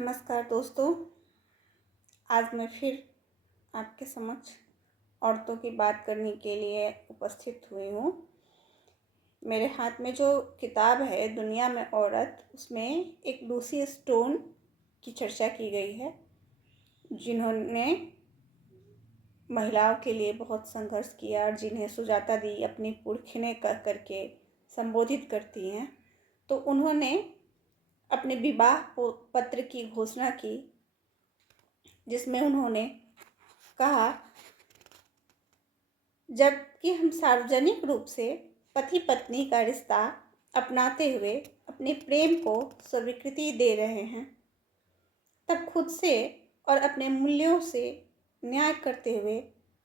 नमस्कार दोस्तों, आज मैं फिर आपके समक्ष औरतों की बात करने के लिए उपस्थित हुई हूँ। मेरे हाथ में जो किताब है दुनिया में औरत, उसमें एक लूसी स्टोन की चर्चा की गई है, जिन्होंने महिलाओं के लिए बहुत संघर्ष किया और जिन्हें सुजाता दी अपनी पुरखिने कह करके संबोधित करती हैं। तो उन्होंने अपने विवाह पत्र की घोषणा की, जिसमें उन्होंने कहा, जबकि हम सार्वजनिक रूप से पति पत्नी का रिश्ता अपनाते हुए अपने प्रेम को स्वीकृति दे रहे हैं, तब खुद से और अपने मूल्यों से न्याय करते हुए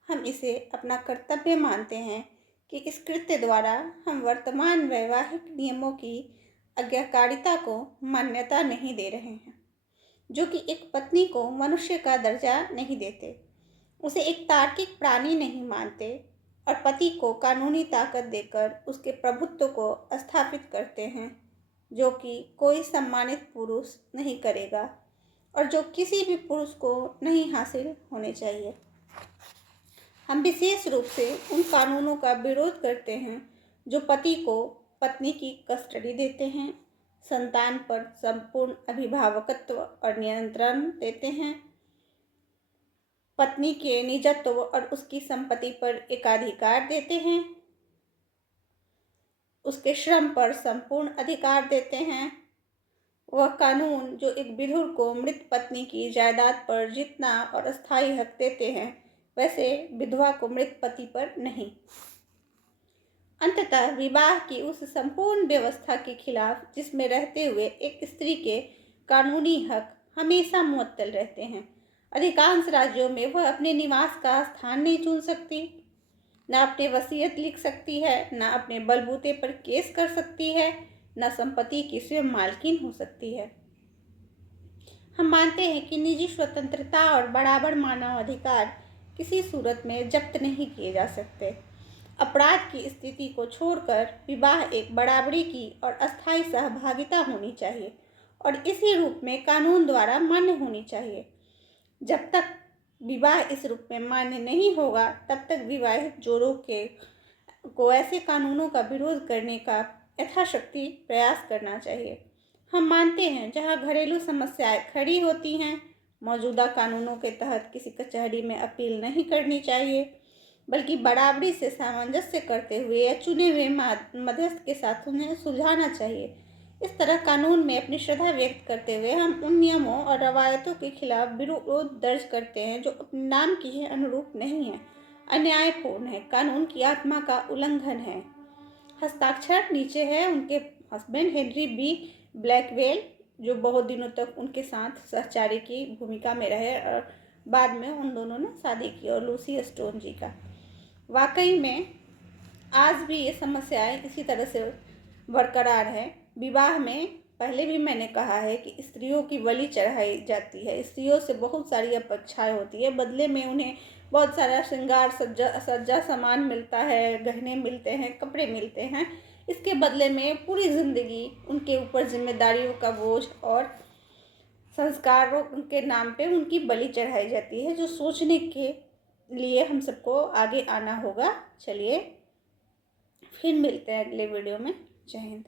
हम इसे अपना कर्तव्य मानते हैं कि इस कृत्य द्वारा हम वर्तमान वैवाहिक नियमों की आज्ञाकारिता को मान्यता नहीं दे रहे हैं, जो कि एक पत्नी को मनुष्य का दर्जा नहीं देते, उसे एक तार्किक प्राणी नहीं मानते और पति को कानूनी ताकत देकर उसके प्रभुत्व को स्थापित करते हैं, जो कि कोई सम्मानित पुरुष नहीं करेगा और जो किसी भी पुरुष को नहीं हासिल होने चाहिए। हम विशेष रूप से उन कानूनों का विरोध करते हैं जो पति को पत्नी की कस्टडी देते हैं, संतान पर संपूर्ण अभिभावकत्व और नियंत्रण देते हैं, पत्नी के निजत्व और उसकी संपत्ति पर एकाधिकार देते हैं, उसके श्रम पर संपूर्ण अधिकार देते हैं। वह कानून जो एक विधुर को मृत पत्नी की जायदाद पर जितना और अस्थायी हक देते हैं, वैसे विधवा को मृत पति पर नहीं। अंततः विवाह की उस संपूर्ण व्यवस्था के खिलाफ जिसमें रहते हुए एक स्त्री के कानूनी हक हमेशा मुअत्तल रहते हैं। अधिकांश राज्यों में वह अपने निवास का स्थान नहीं चुन सकती, न अपने वसीयत लिख सकती है, न अपने बलबूते पर केस कर सकती है, न संपत्ति की स्वयं मालकिन हो सकती है। हम मानते हैं कि निजी स्वतंत्रता और बराबर मानव अधिकार किसी सूरत में जब्त नहीं किए जा सकते। अपराध की स्थिति को छोड़कर विवाह एक बराबरी की और अस्थायी सहभागिता होनी चाहिए और इसी रूप में कानून द्वारा मान्य होनी चाहिए। जब तक विवाह इस रूप में मान्य नहीं होगा, तब तक विवाहित जोड़ों को ऐसे कानूनों का विरोध करने का यथाशक्ति प्रयास करना चाहिए। हम मानते हैं जहां घरेलू समस्याएं खड़ी होती हैं, मौजूदा कानूनों के तहत किसी कचहरी में अपील नहीं करनी चाहिए, बल्कि बराबरी से सामंजस्य करते हुए या चुने हुए मध्यस्थ के साथ उन्हें सुलझाना चाहिए। इस तरह कानून में अपनी श्रद्धा व्यक्त करते हुए हम उन नियमों और रवायतों के खिलाफ विरोध दर्ज करते हैं जो अपने नाम के अनुरूप नहीं है, अन्यायपूर्ण है, कानून की आत्मा का उल्लंघन है। हस्ताक्षर नीचे है उनके हस्बैंड हेनरी बी ब्लैकवेल, जो बहुत दिनों तक उनके साथ सहचारी की भूमिका में रहे और बाद में उन दोनों ने शादी की, और लूसी स्टोन जी का। वाकई में आज भी ये समस्याएं इसी तरह से बरकरार है। विवाह में पहले भी मैंने कहा है कि स्त्रियों की बलि चढ़ाई जाती है। स्त्रियों से बहुत सारी अपेक्षाएं होती है, बदले में उन्हें बहुत सारा श्रृंगार सज्जा सामान मिलता है, गहने मिलते हैं, कपड़े मिलते हैं। इसके बदले में पूरी ज़िंदगी उनके ऊपर जिम्मेदारियों का बोझ और संस्कारों के नाम पे उनकी बलि चढ़ाई जाती है, जो सोचने के लिए हम सबको आगे आना होगा। चलिए फिर मिलते हैं अगले वीडियो में। जय हिंद।